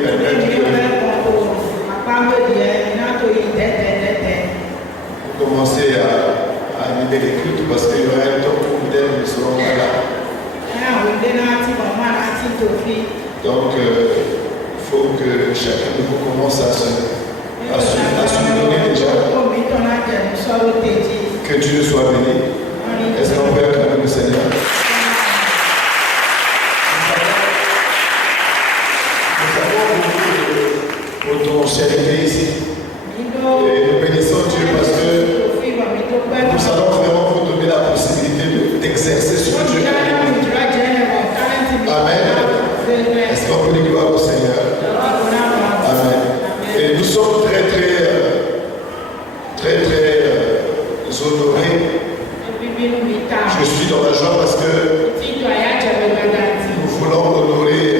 permettre de commencer à animer les cultes parce qu'il y aura un temps où peut-être nous ne serons pas là. Donc, il faut que chacun de vous commence à se donner déjà. Que Dieu soit béni. Est-ce qu'on peut acclamer le Seigneur? Nous avons beaucoup d'autorité ici. Et nous bénissons Dieu parce que nous allons vraiment vous donner la possibilité d'exercer ce que Dieu a dit. Amen. Est-ce qu'on peut dire gloire au Seigneur? Amen. Et nous sommes très honorés. Je suis dans la joie parce que nous voulons honorer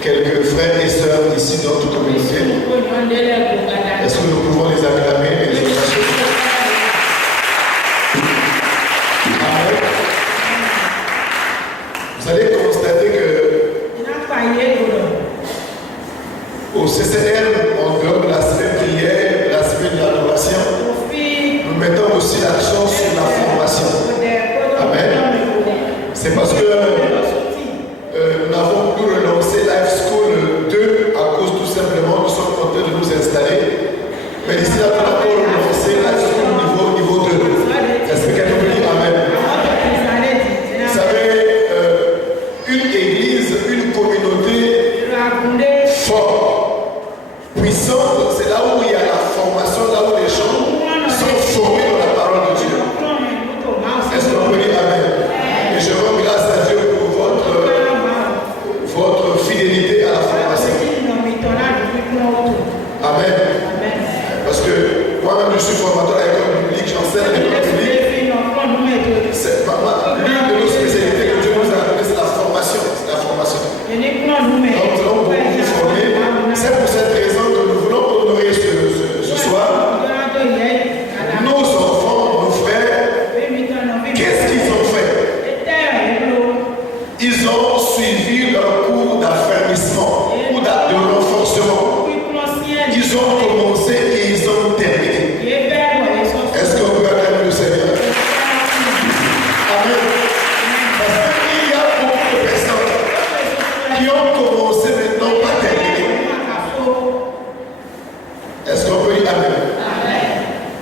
quelques frères et sœurs ici dans toute communauté. Est-ce que nous pouvons les acclamer et les remercier? Amen. Vous allez constater que au CCR, en dehors de l'aspect prière, l'aspect de l'adoration, nous mettons aussi l'accent sur la formation. Amen. C'est parce que nous n'avons pu relancer Life School 2 à cause tout simplement, nous sommes en train de nous installer. Mais d'ici là, nous avons relancé Life School niveau 2. Est-ce que quelqu'un peut dire Amen? Vous savez, une église, une communauté forte, puissante, c'est là où il y a la formation, là où les gens sont formés dans la parole de Dieu. Est-ce qu'on peut dire Amen? Et je rends grâce à Dieu pour votre fidélité à la formation. Amen. Parce que moi-même je suis formateur à l'école publique, j'enseigne à l'école publique. C'est pas mal. L'une de nos spécialités que Dieu nous a donné, c'est la formation. C'est la formation. Donc nous allons beaucoup vous former. C'est pour cette raison que nous voulons honorer ce soir nos enfants, nos frères. Qu'est-ce qu'ils ont fait? Ils ont suivi leur cours d'affermissement ou de renforcement. Ils ont commencé et ils ont terminé. Est-ce qu'on peut acclamer le Seigneur? Amen. Parce qu'il y a beaucoup de personnes qui ont commencé mais n'ont pas terminé. Est-ce qu'on peut dire Amen?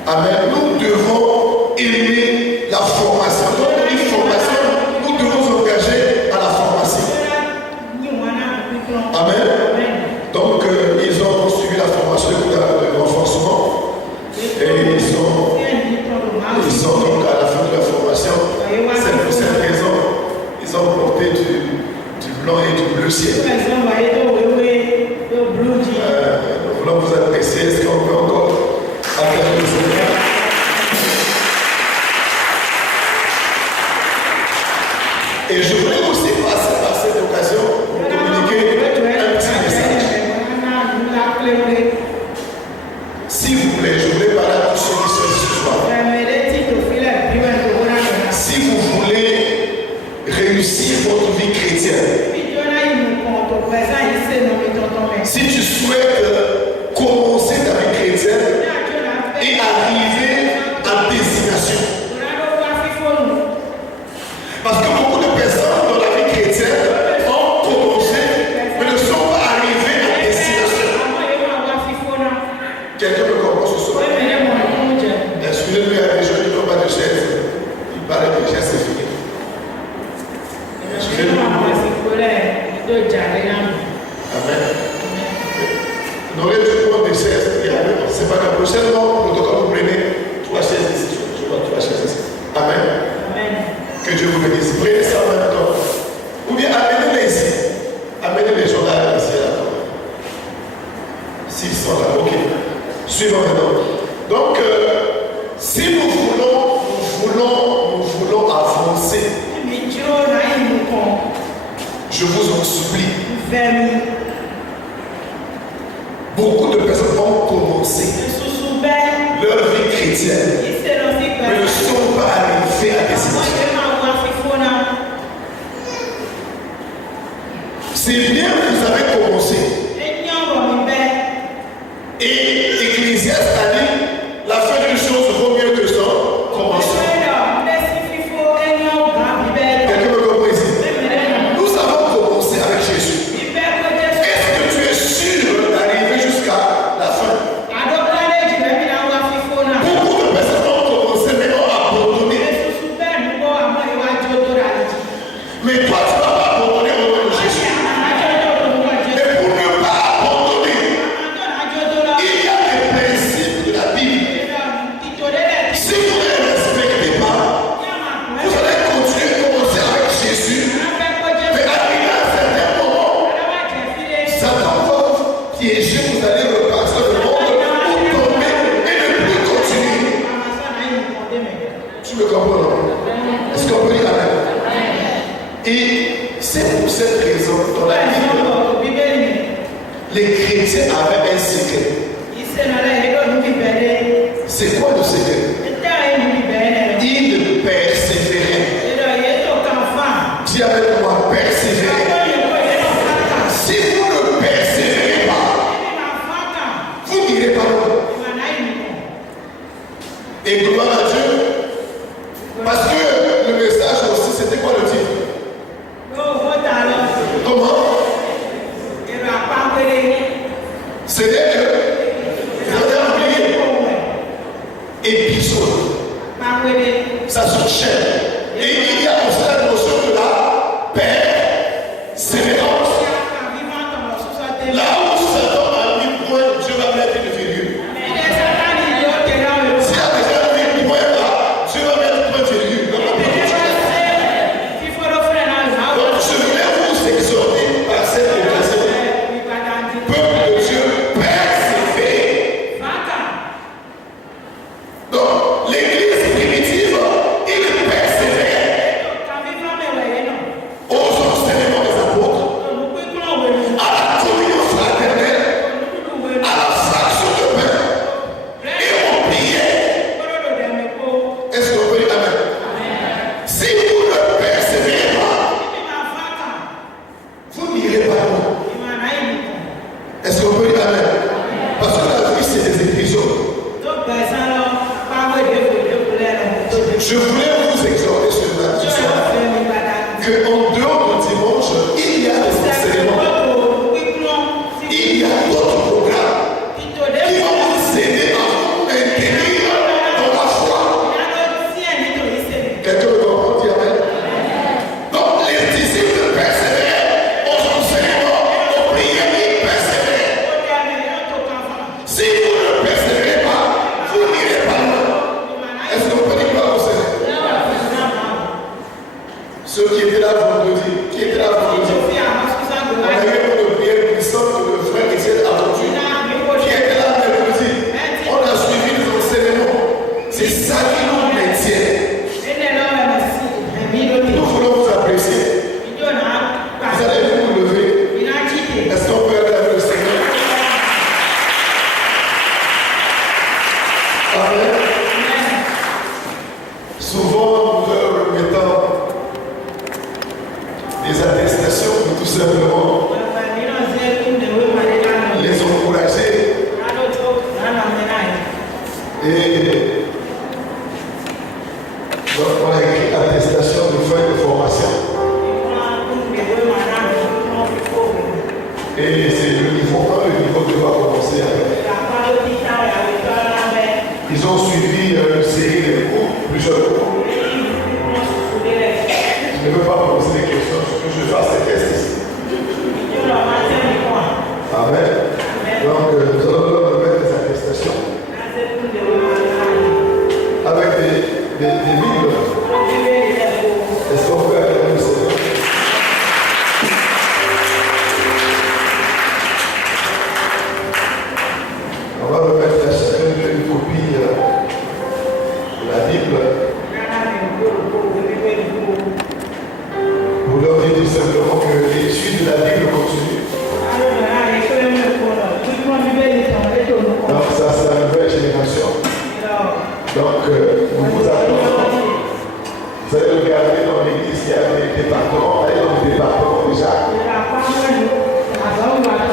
Amen. Nous devons aimer la formation. Donc, une formation, nous devons nous engager à la formation. Amen. Donc, ils ont suivi la formation de renforcement et ils sont donc à la fin de la formation. C'est pour cette raison ils ont porté du blanc et du bleu ciel. Nous voulons vous apprécier. Est-ce qu'on peut encore acclamer le Seigneur? Et je voulais aussi passer par cette occasion pour communiquer un petit message. S'il vous plaît, je voulais parler à tous ceux qui sont ici ce soir. Si vous voulez réussir votre vie chrétienne, si tu souhaites commencer ta vie chrétienne et arriver à destination, parce que beaucoup de personnes dans la vie chrétienne ont commencé mais ne sont pas arrivés à destination. Quelqu'un me comprend ce soir? Excusez-moi, il y a des gens qui n'ont pas de chaise. Il paraît que chaise c'est fini. Amen. On aurait dû prendre des chaises. C'est pas la prochaine protocole, vous prenez 3 chaises ici. Je vois 3 chaises ici. Amen. Que Dieu vous bénisse. Prenez ça en même temps. Ou bien amenez-les ici. Amenez les gens là, ici, là. S'ils sont là, ok. Suivons maintenant. Donc, si nous voulons avancer, je vous en supplie. Beaucoup de personnes ont commencé leur vie chrétienne, mais ne sont pas arrivés à destination. C'est bien que Et Ecclésiaste a dit, la fin d'une chose vaut mieux que son commencement. Quelqu'un me comprend ici? Nous avons commencé avec Jésus. Est-ce que tu es sûr d'arriver jusqu'à la fin? Beaucoup de personnes ont commencé mais ont abandonné. Mais toi, tu ne vas pas abandonner au nom de Jésus. Mais pour ne pas abandonner, il y a des principes de la Bible. Si vous ne les respectez pas, vous allez continuer de commencer avec Jésus. Mais arrivé à un certain moment, Satan va vous piéger, vous allez repartir le monde, vous tomber et ne plus continuer. Tu me comprends, non? Est-ce qu'on peut dire amen? Et c'est pour cette raison, dans la Bible, les chrétiens avaient un secret. C'est quoi le secret? Ils persévéraient. Dis avec moi, persévérer. Si vous ne persévérez pas, vous n'irez pas loin. Et gloire à Dieu. Parce que le message aussi, c'était quoi le titre? Comment? C'est-à-dire que vous avez oublié épisode. Ça s'enchaîne. Et il y a aussi la notion de la persévérance. Là où Satan a mis point, Dieu va mettre une virgule. S'il y a déjà mis point là, Dieu va mettre point virgule. Donc je voulais vous exhorter par cette occasion. Peuple de Dieu, persévère. Donc l'église primitive, il persévère aux enseignements des apôtres, à la communion fraternelle, à la fraction de pain, et on priait. Est-ce qu'on peut dire amen? Si vous ne persévérez pas, vous n'irez pas loin. Est-ce qu'on peut dire amen? Parce que la vie, c'est des épisodes. Je voulais vous exhorter ce soir qu'en dehors du dimanche, il y a des enseignements, il y a d'autres programmes qui vont vous aider à vous maintenir dans la foi. Quelqu'un me comprend, dit amen? Donc les disciples persévèrent aux enseignements, aux prières, ils persévèrent. Si vous ne persévérez pas, vous n'irez pas loin. Est-ce qu'on peut dire gloire au Seigneur? Ceux qui étaient là vendredi, on a eu une prière puissante de le frère Étienne Aventure, qui était là mercredi. On a suivi les enseignements. C'est ça qui nous maintient. Nous voulons vous apprécier. Vous allez vous lever. Est-ce qu'on peut acclamer le Seigneur? Amen. Souvent, nous leur remettons des attestations pour tout simplement les encourager. Et donc, on a écrit attestation de feuille de formation. Et c'est le niveau 1, le niveau 2 va commencer avec. Ils ont suivi une série de cours, plusieurs cours. Je ne veux pas poser des questions, ce que je fais, c'est tester ici. Amen. Donc, nous allons leur remettre des attestations avec des Bibles. Est-ce qu'on peut acclamer le Seigneur? On va remettre à chacun une copie de la Bible. Vous leur dites tout simplement que l'étude de la Bible continue. Donc ça, c'est la nouvelle génération. Donc, nous vous appelons. Vous allez regarder dans l'église, il y a des départements. Allez dans les départements déjà.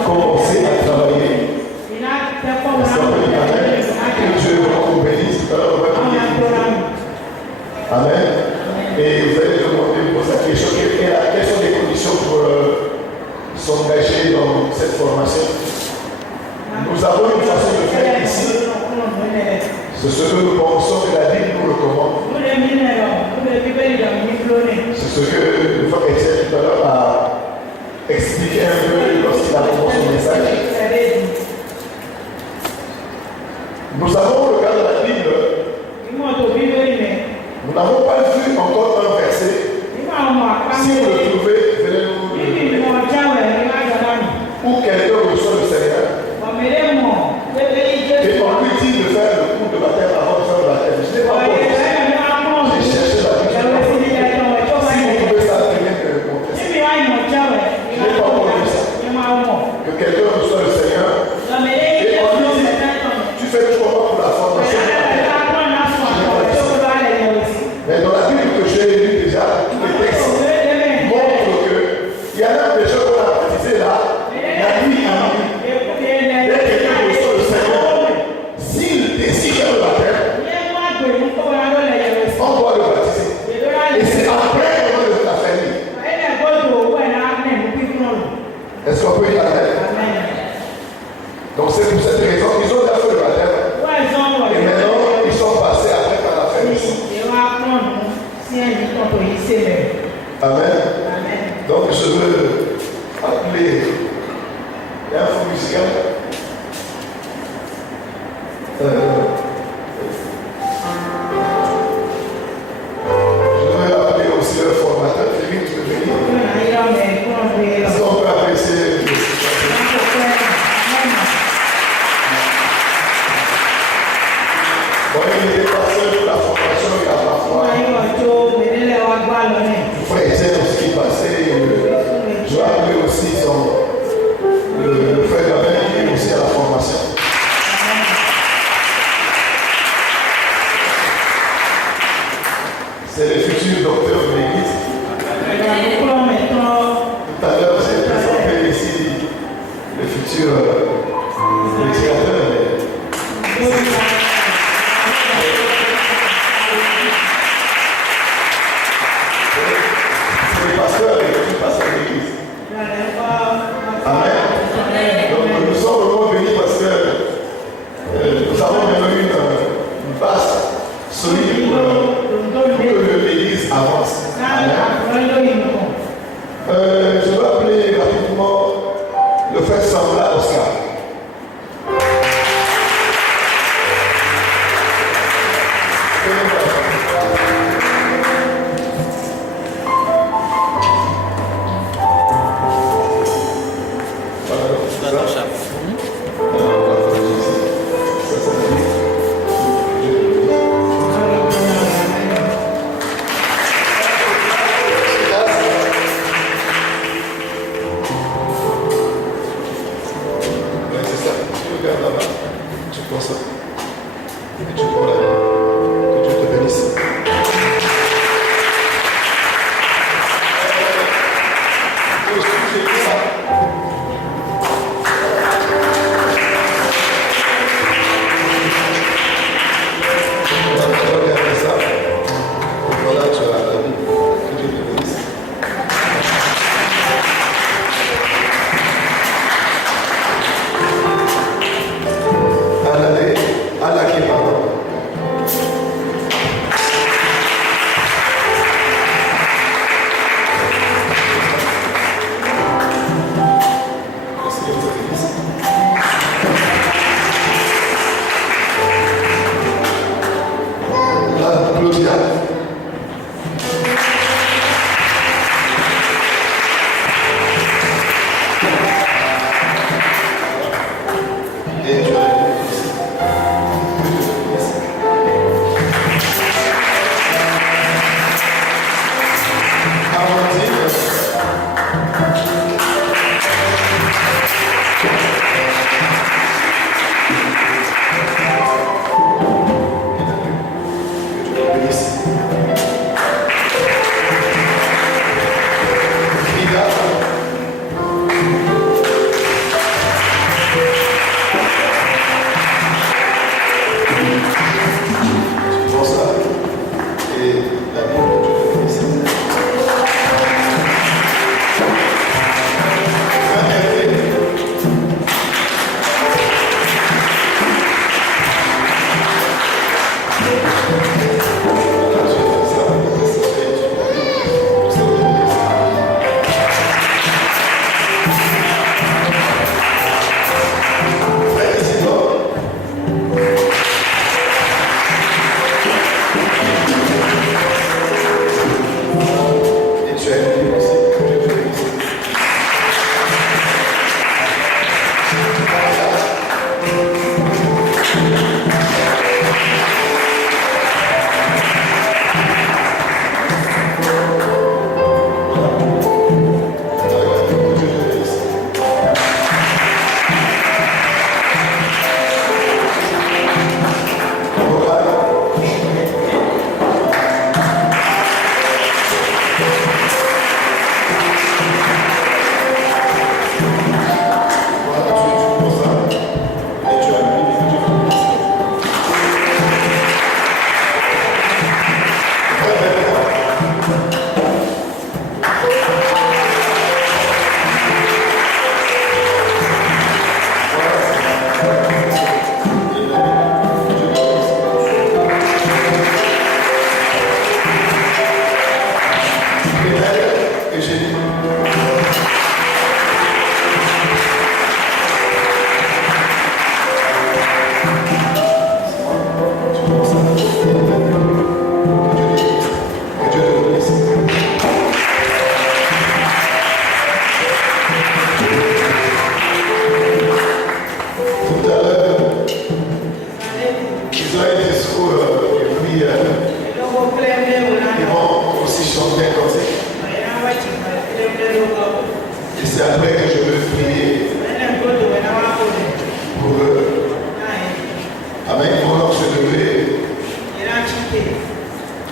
Commencez à travailler. C'est ce que nous pensons que la Bible nous recommande. C'est ce que le frère Étienne tout à l'heure a expliqué un peu lorsqu'il a commencé son message. Nous avons regardé la Bible. Nous n'avons pas vu encore un verset. Si vous le trouvez, venez nous le donner. Où quelqu'un reçoit le Seigneur. Et on lui dit de faire le coup de baptême avant de faire le baptême. Je n'ai pas encore vu ça. J'ai cherché la Bible. Si vous trouvez ça, venez me le montrer. Je n'ai pas encore vu ça. Que quelqu'un reçoit le Seigneur. Et on lui dit, tu fais tout comment pour la formation. Mais dans la Bible que j'ai lu déjà, tous les textes montrent qu'il y a un péché qu'on a baptisé là, la nuit à nuit. Dès que quelqu'un reçoit le Seigneur, s'il décide de le baptême, on doit le baptiser. Et c'est après qu'on va le faire la famille. Est-ce qu'on peut y aller? Donc c'est pour cette raison qu'ils ont déjà fait le baptême. Et maintenant, ils sont passés après par la famille. Amen. Donc je veux appeler l'info musicale. Je veux appeler aussi le formateur. Philippe, tu peux venir. Est-ce qu'on peut apprécier le bon, il est passé pour la formation, il y a parfois. Frère Étienne aussi qui passait. Je vais appeler aussi le frère Gabin qui est aussi à la formation. C'est le futur docteur de l'église. Tout à l'heure, j'ai présenté ici le futur prédicateur. C'est le pasteur et le pasteur de l'église. Amen. Donc nous sommes vraiment venus parce que nous avons maintenant une base solide pour que l'église avance. Amen. Je vais appeler rapidement le frère Sambla Oscar.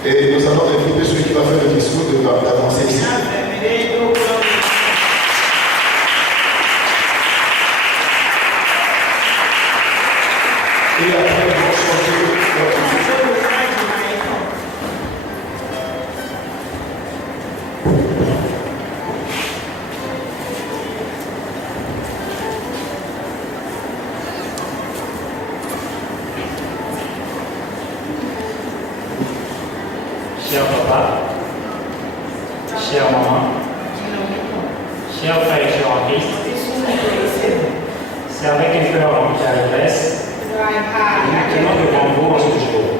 Et nous allons inviter celui qui va faire le discours d'avancer ici. Et après, nous allons chanter notre discours. Cher papa, chère maman, chers frères et sœurs en Christ, c'est avec un cœur rempli d'allégresse que nous tenons devant vous en ce jour.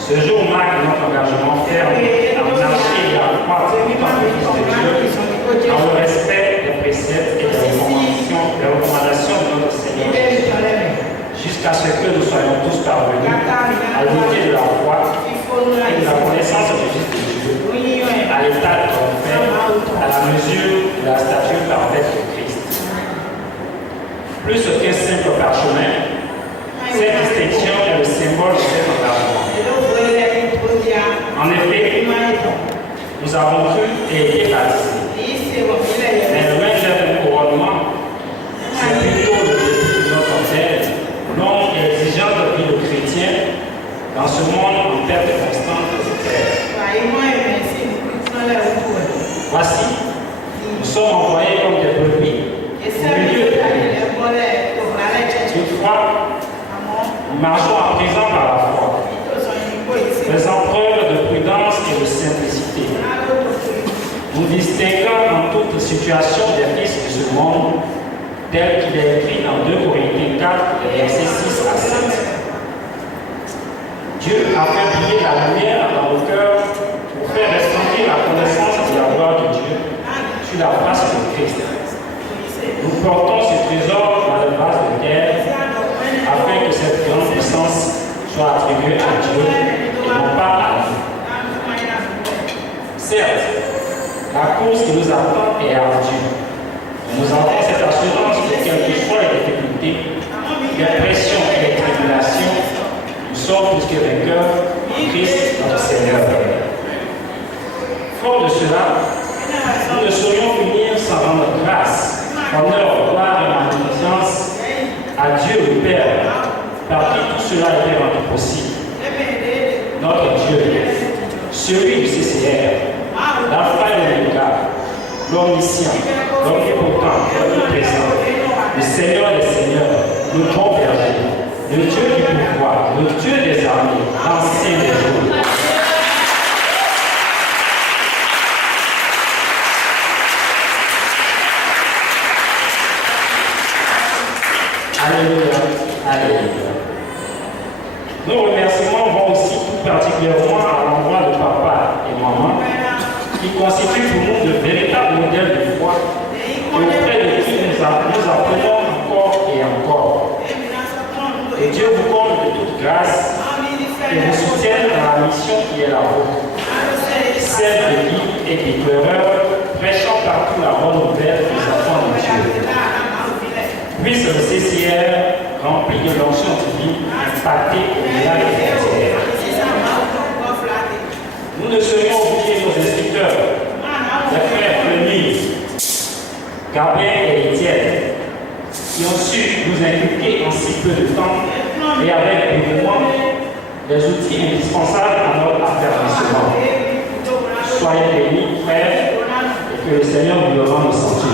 Ce jour marque notre engagement ferme à marcher et à croître en tant que fils de Dieu dans le respect des préceptes et des recommandations de notre Seigneur jusqu'à ce que nous soyons tous parvenus à l'unité de la foi et de la connaissance du Fils de Dieu, à l'état de fait, à la mesure de la stature parfaite de Christ. Plus qu'un simple parchemin, cette distinction est le symbole de cet engagement. En effet, nous avons cru et été baptisés. Mais le même de couronnement, c'est plutôt le début de notre appel, longue et exigeante vie de chrétien dans ce monde en perte constante de terre. Voici, nous sommes envoyés comme des brebis au milieu de l'île. Toutefois, nous marchons à présent par la foi, faisant preuve de prudence et de simplicité. Nous distinguons dans toute situation des fils de ce monde, tel qu'il est écrit dans 2 Corinthiens 4, versets 6 à 7. Dieu a fait briller la lumière dans nos cœurs pour faire resplendir la connaissance de la gloire de Dieu sur la face de Christ. Nous portons ce trésor dans le vase de terre afin que cette grande puissance soit attribuée à Dieu et non pas à nous. Certes, la course qui nous attend est ardue. Nous avons cette assurance que quelles que soient les difficultés, les pressions et les tribulations, nous sommes plus que vainqueurs en Christ notre Seigneur. Fort de cela, nous ne saurions finir sans rendre grâce, honneur, gloire et magnificence à Dieu le Père, par qui tout cela a été rendu possible. Notre Dieu, celui du CCR, l'Alpha et l'Oméga, l'omniscient, l'omnipotent, l'omniprésent, le Seigneur des Seigneurs, le bon berger, le Dieu du pouvoir, le Dieu des armées, l'ancien des jours. Alléluia, alléluia. Nos remerciements vont aussi tout particulièrement à l'endroit de papa et maman, qui constituent pour nous de véritables modèles de foi et auprès de qui nous apprenons encore et encore. Que Dieu vous comble de toute grâce et vous soutienne dans la mission qui est la vôtre, celle de guide et d'éclaireur, prêchant partout la bonne nouvelle des enfants de Dieu. Puisse le CCR, rempli de l'onction divine, impacter au-delà des frontières. Nous ne saurions oublier nos instructeurs, les frères Fleming, Gabriel et Étienne, qui ont su nous inculquer en si peu de temps et avec dévouement les outils indispensables à notre affirmation. Soyez bénis, frères, et que le Seigneur nous le rende sentir.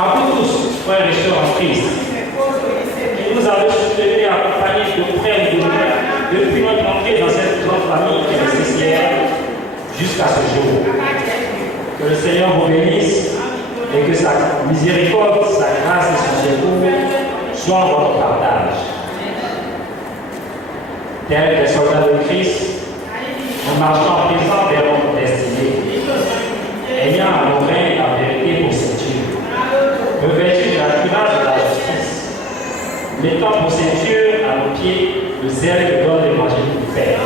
À vous tous, frères et sœurs en Christ, qui nous avez soutenus et accompagnés de près et de loin depuis notre entrée dans cette grande famille qui est le CCR jusqu'à ce jour. Que le Seigneur vous bénisse et que sa miséricorde, sa grâce et son secours soient votre partage. Tels des soldats de Christ, nous marchons en présent vers notre destinée, ayant à nos reins la vérité pour ceinture, revêtus de la courage de la justice, mettant pour ceinture à nos pieds le zèle que donne l'évangile du Père.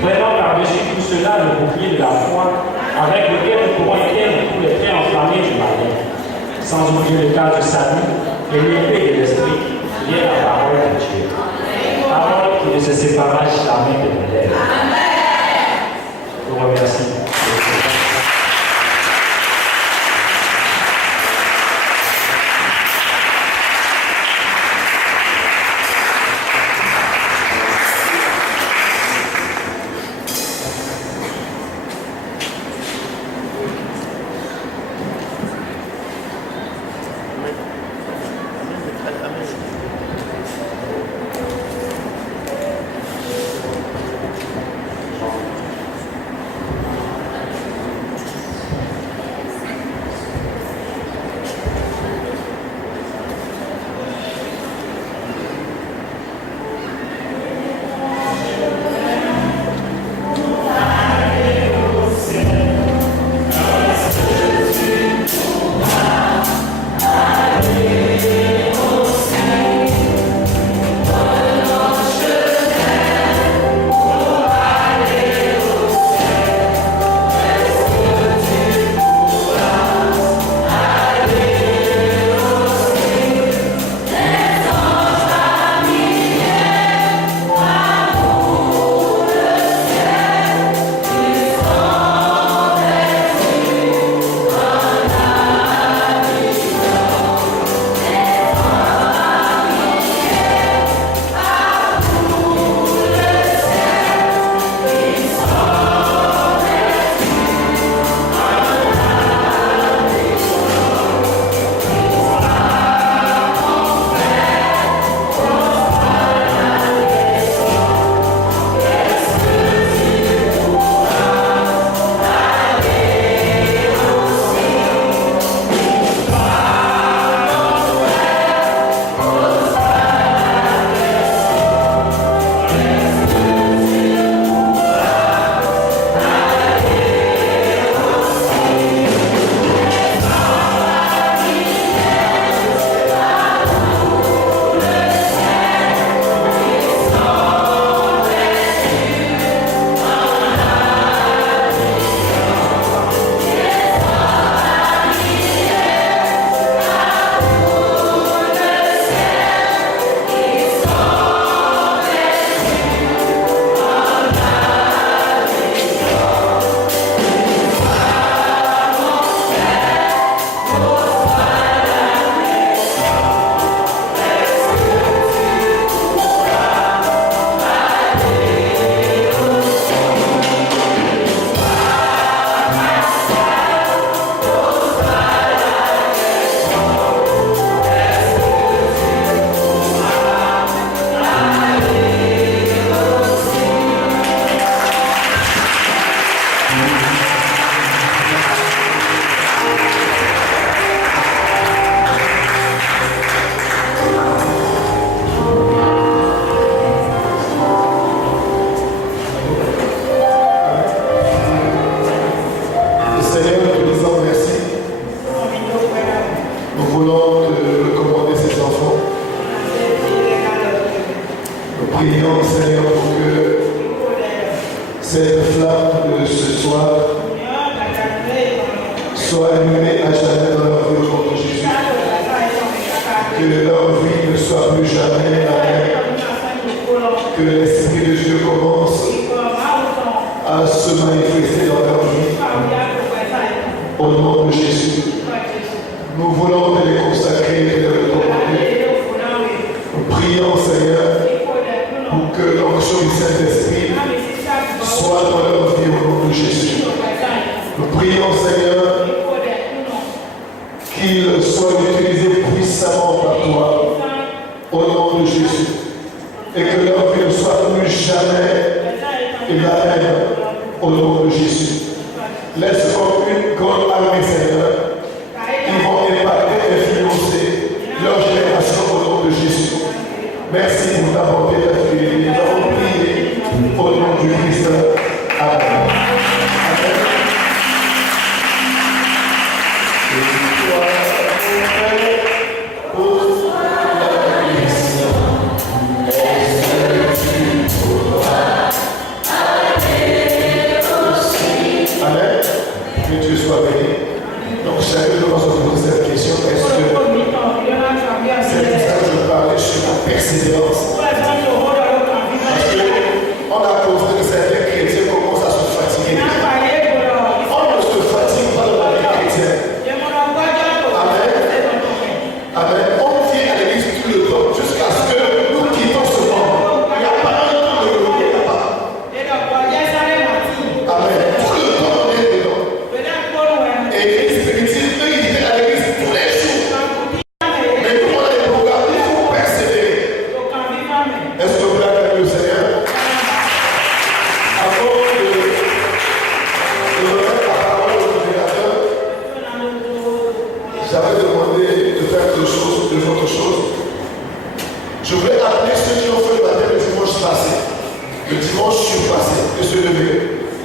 Prenons par-dessus tout cela le bouclier de la foi, avec lequel nous pourrons éteindre tous les traits enflammés sans oublier le cadre du salut et l'épée de l'esprit, qui est la parole de Dieu. Parole qui ne se séparera jamais de nos lèvres. Je vous remercie.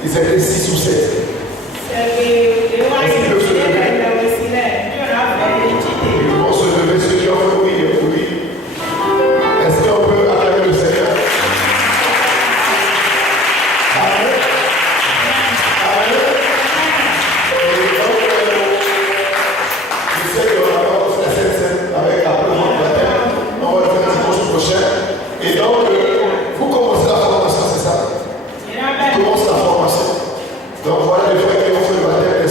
Ils étaient 6 ou 7. Ils vont se lever, ceux qui ont fait oui. Est-ce qu'on peut acclamer le Seigneur? Amen. Amen. Et donc, je sais qu'on va avoir la scène avec la présence de la terre. On va le faire dimanche prochain. Et donc, vous commencez la formation, c'est ça? Vous commencez la formation. Donc voilà les frères qui ont fait le baptême.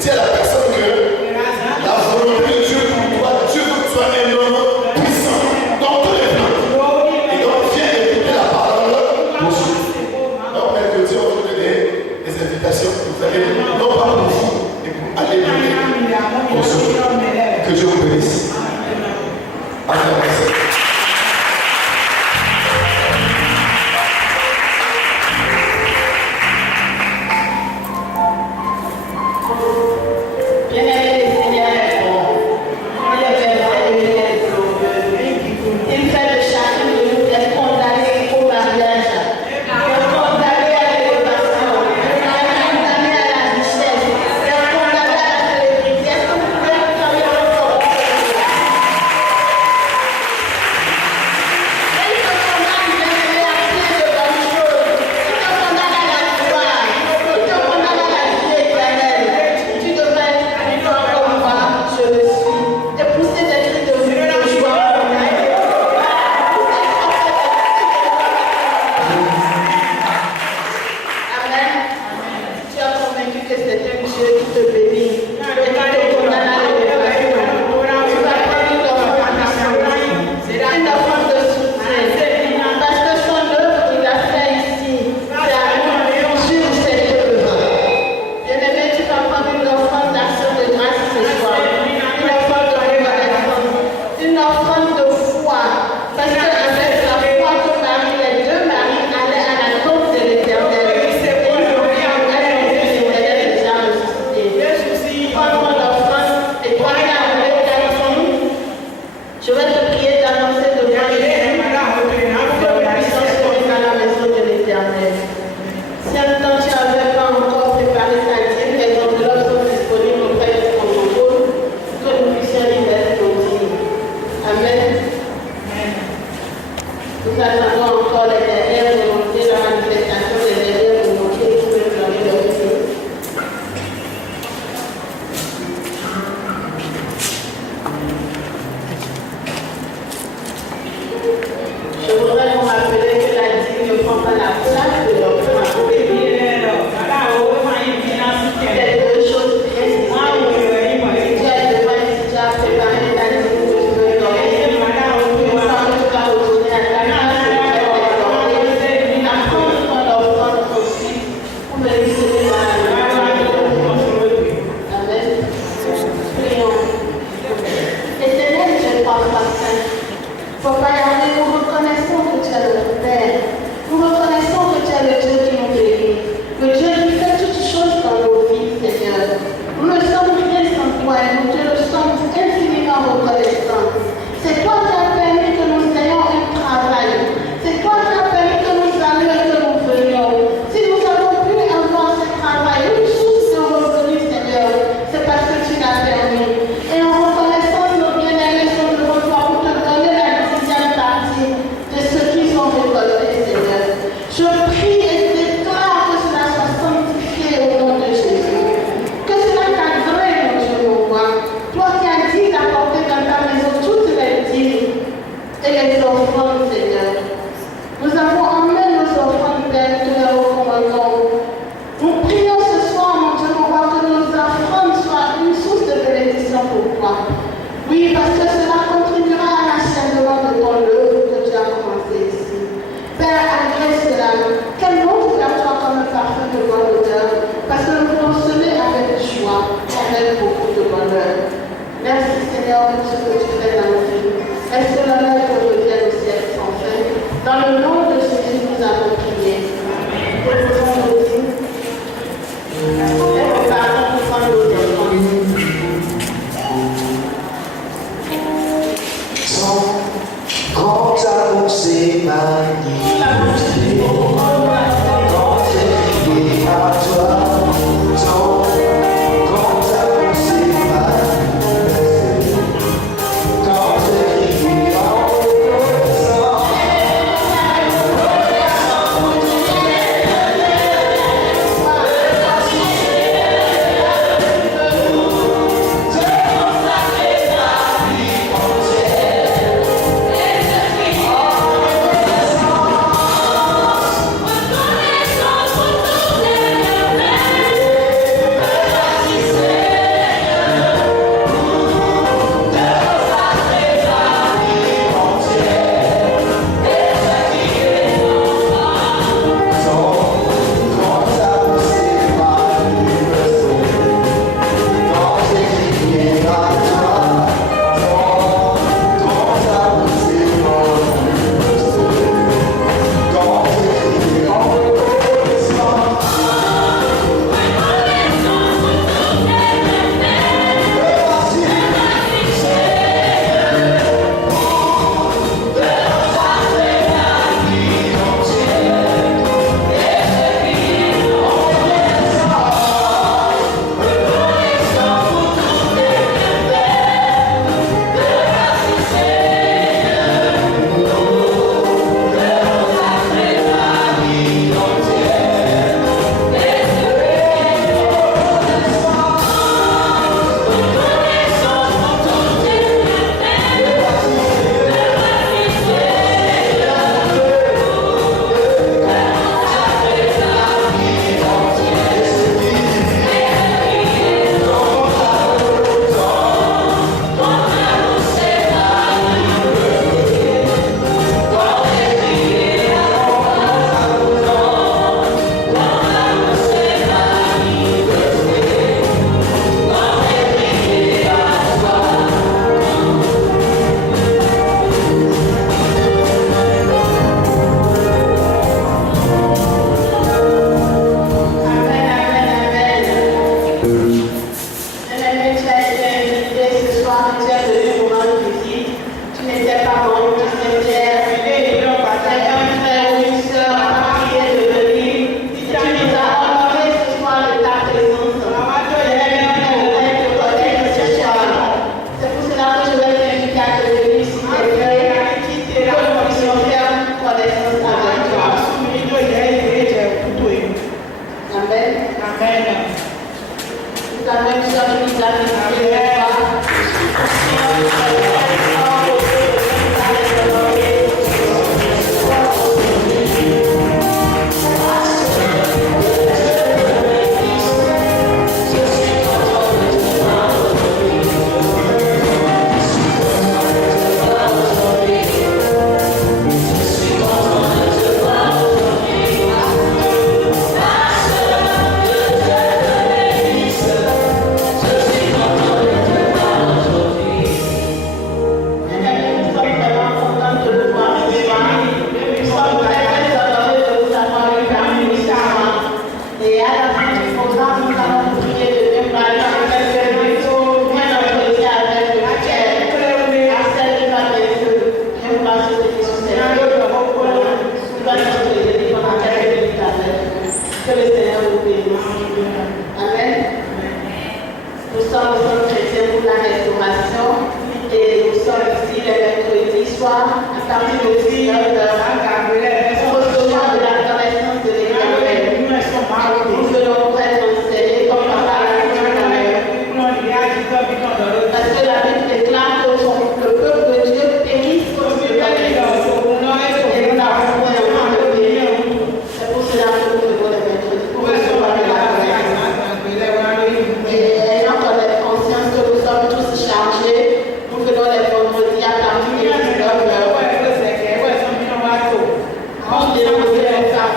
Si la personne que la volonté de Dieu pour toi, Dieu veut que tu sois énorme Seigneur. Quel nom tu perçois comme un parfum de bonne odeur, parce que nous voulons semer avec joie et avec beaucoup de bonheur. Merci Seigneur pour ce que tu fais dans nos vies. Est-ce que l'honneur te revienne au ciel sans fin? Dans le nom de Jésus, nous avons prié. Déposons nos vies. Et repartons pour prendre nos défenses. Quand t'annoncer ma liberté, quand j'ai crié à toi, quand t'annoncer ma liberté, quand j'ai crié à toi,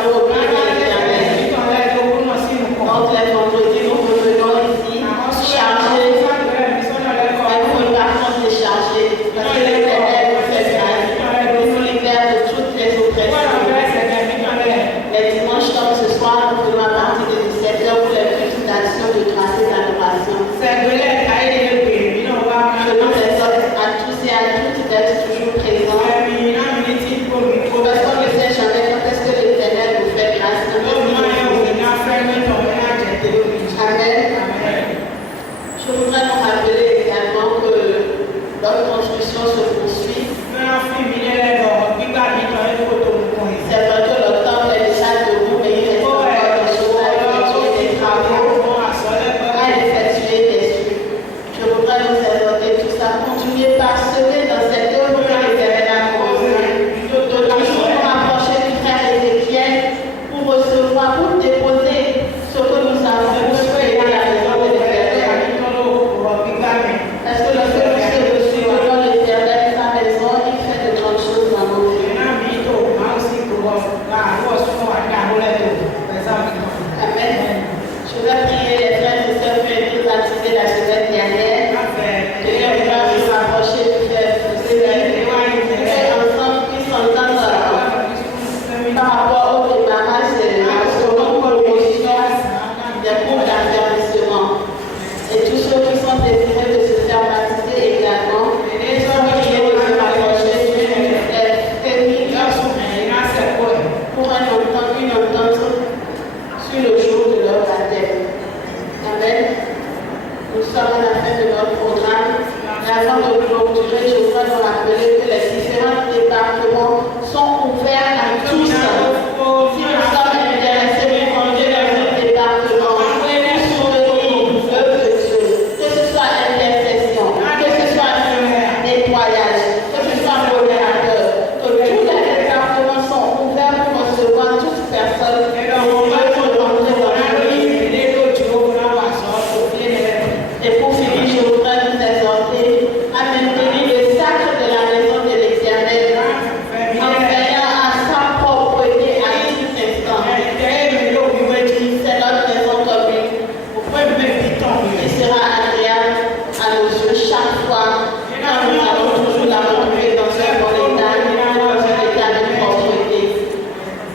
Nous Amen. Je vais prier les frères et sœurs qui ont été baptisés la semaine dernière. Que les frères puissent s'approcher du frère. Ensemble puissent s'entendre par rapport au démarrage de la seconde promotion des cours d'affermissement. Et tous ceux qui sont désireux de se faire baptiser également, ils sont priés de se rapprocher du frère pour une entente sur le jour de leur baptême. Amen. Nous sommes à la fin de notre programme. Avant de clôturer, je voudrais vous rappeler que les différents départements sont ouverts à tous. Si nous sommes intéressés pour manger dans ce département, pour soutenir l'œuvre de Dieu, que ce soit intercession, que ce soit nettoyage, que ce soit modérateur, que tous les départements sont ouverts pour recevoir toute personne qui veut rentrer dans le Et pour finir, je voudrais vous exhorter à maintenir le sacre de la maison de l'Éternel en veillant à sa propreté à tout instant. C'est notre maison commune. Il sera agréable à nos yeux chaque fois quand nous allons toujours la retrouver dans un bon état, dans un état de propreté.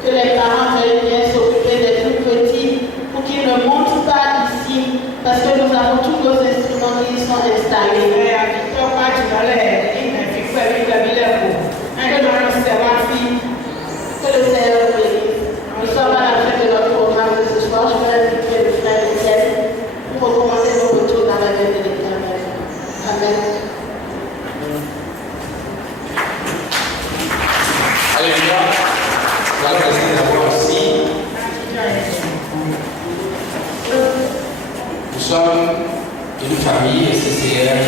Que les parents veuillent bien s'occuper des plus petits pour qu'ils ne montent pas ici parce que nous avons tous nos instruments qui y sont installés. Que le Seigneur bénisse. Nous sommes à la fin de notre programme de ce soir. Je vais inviter le frère Étienne pour recommencer nos retours dans la maison de l'Éternel. Amen. Alléluia. Nous allons rester d'abord ici. Nous sommes une famille CCR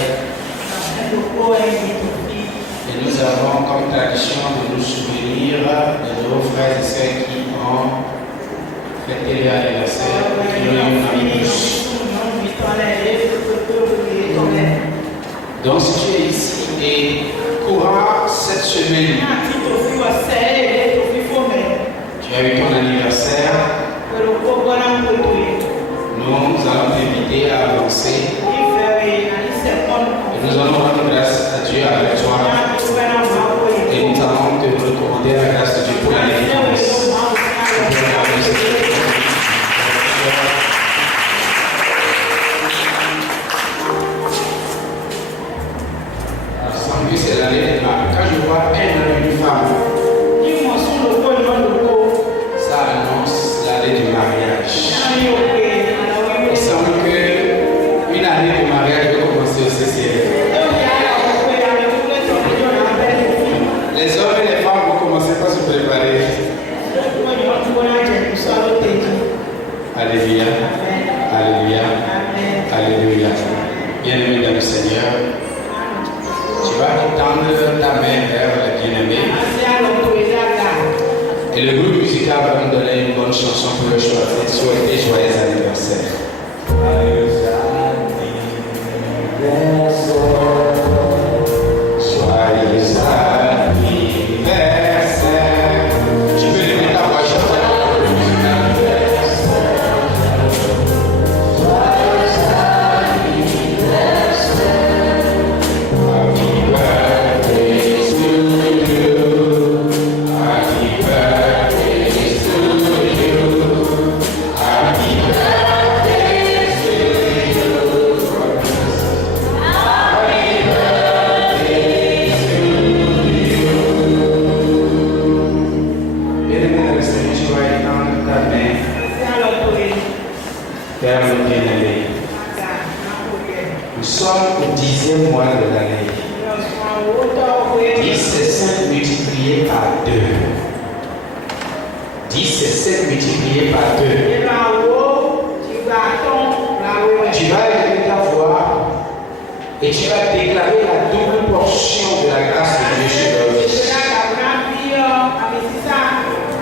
et nous avons comme tradition de nous souvenir de nos frères et sœurs qui ont fêté leur anniversaire et qui ont eu une famille douce. Donc si tu es ici et courant cette semaine, tu as eu ton anniversaire, nous allons t'inviter à avancer et nous allons rendre grâce à Dieu avec toi et nous allons te recommander la grâce de Dieu pour l'année qui commence. Il semble que c'est l'année des femmes. Quand je vois un homme et une femme, ça annonce l'année du mariage. Il semble qu'une année de mariage doit commencer au CCF. Les hommes et les femmes vont commencer par se préparer. Alléluia. Alléluia. Alléluia. Bien-aimé dans le Seigneur, tu vas étendre ta main vers la bien-aimée. Et le groupe musical va nous donner une bonne chanson pour le choisir. Souhaiter joyeux anniversaire. Joyeux anniversaire. Tu peux lever ta voix, chanter le groupe musical. Happy birthday to you. Happy birthday to you. Happy birthday to you. Happy birthday to you. Bien-aimé dans le Seigneur, tu vas étendre ta main vers le bien-aimé. Nous sommes au 10e mois de l'année. 10 c'est 5 multiplié par 2. 10 c'est 7 multiplié par 2. Tu vas élever ta voix et tu vas déclarer la double portion de la grâce de Dieu sur leur vie.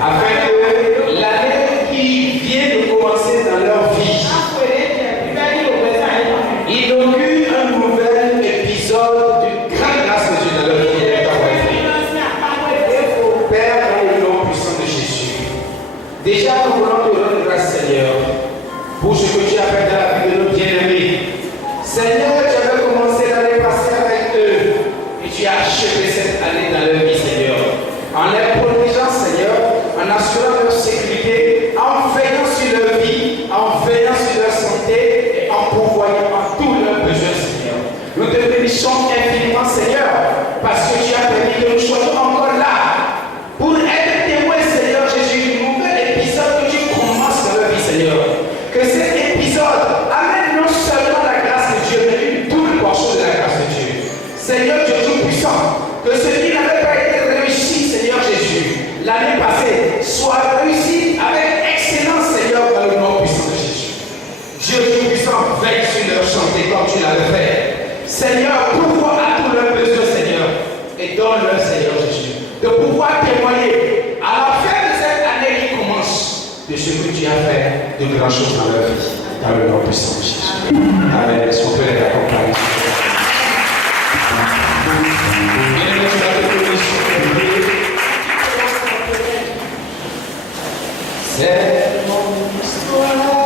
Afin que l'année qui vient de commencer dans leur vie inaugure un nouvel épisode de grande grâce de Dieu dans leur vie. Père, dans le nom puissant de Jésus, Déjà, nous voulons te rendre grâce, Seigneur, pour ce que tu as fait dans la vie de nos bien-aimés. Seigneur, tu avais commencé l'année passée avec eux et tu as achevé cette année dans leur vie, Seigneur. En les protégeant, Seigneur, en assurant leur sécurité, en veillant sur leur vie, en veillant sur leur santé et en pourvoyant à tous leurs besoins, Seigneur. Nous te bénissons infiniment, Seigneur, parce que tu as permis que nous soyons encore là pour être témoins, Seigneur Jésus, du nouvel épisode que tu commences dans leur vie, Seigneur. Que cet épisode amène non seulement la grâce de Dieu, mais une double portion de la grâce de Dieu. Seigneur Dieu Tout-Puissant, que ce qui n'avait pas été réussi, Seigneur Jésus, l'année passée, soit réussi avec excellence, Seigneur, dans le nom puissant de Jésus. Dieu Tout-Puissant, veille sur leur santé comme tu l'avais fait. Seigneur, pourvois à tous leurs besoins, Seigneur, et donne-leur, Seigneur Jésus, de pouvoir témoigner à la fin de cette année qui commence de ce que tu as fait de grandes choses dans leur vie, dans le nom puissant de Jésus. Amen. Est-ce qu'on peut les accompagner? C'est mon histoire.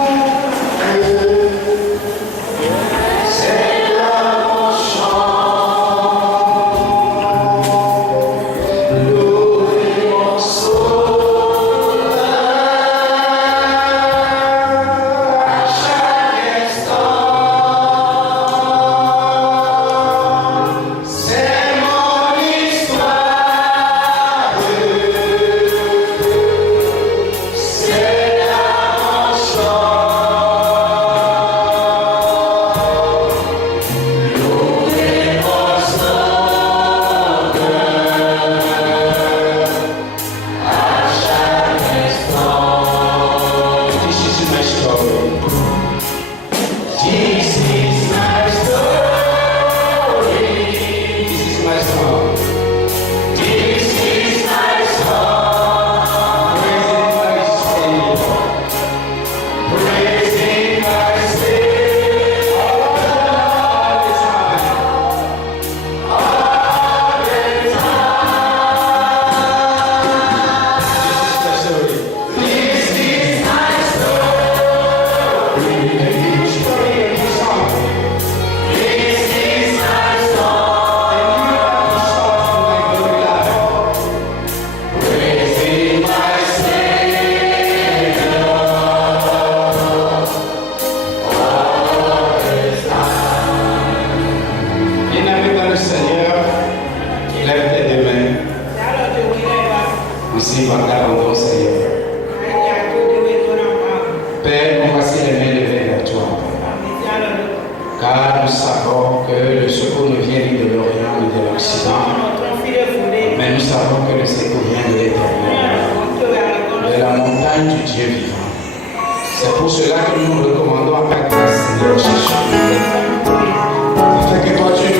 C'est pour cela que nous nous recommandons à ta grâce, Seigneur Jésus. Afin que toi tu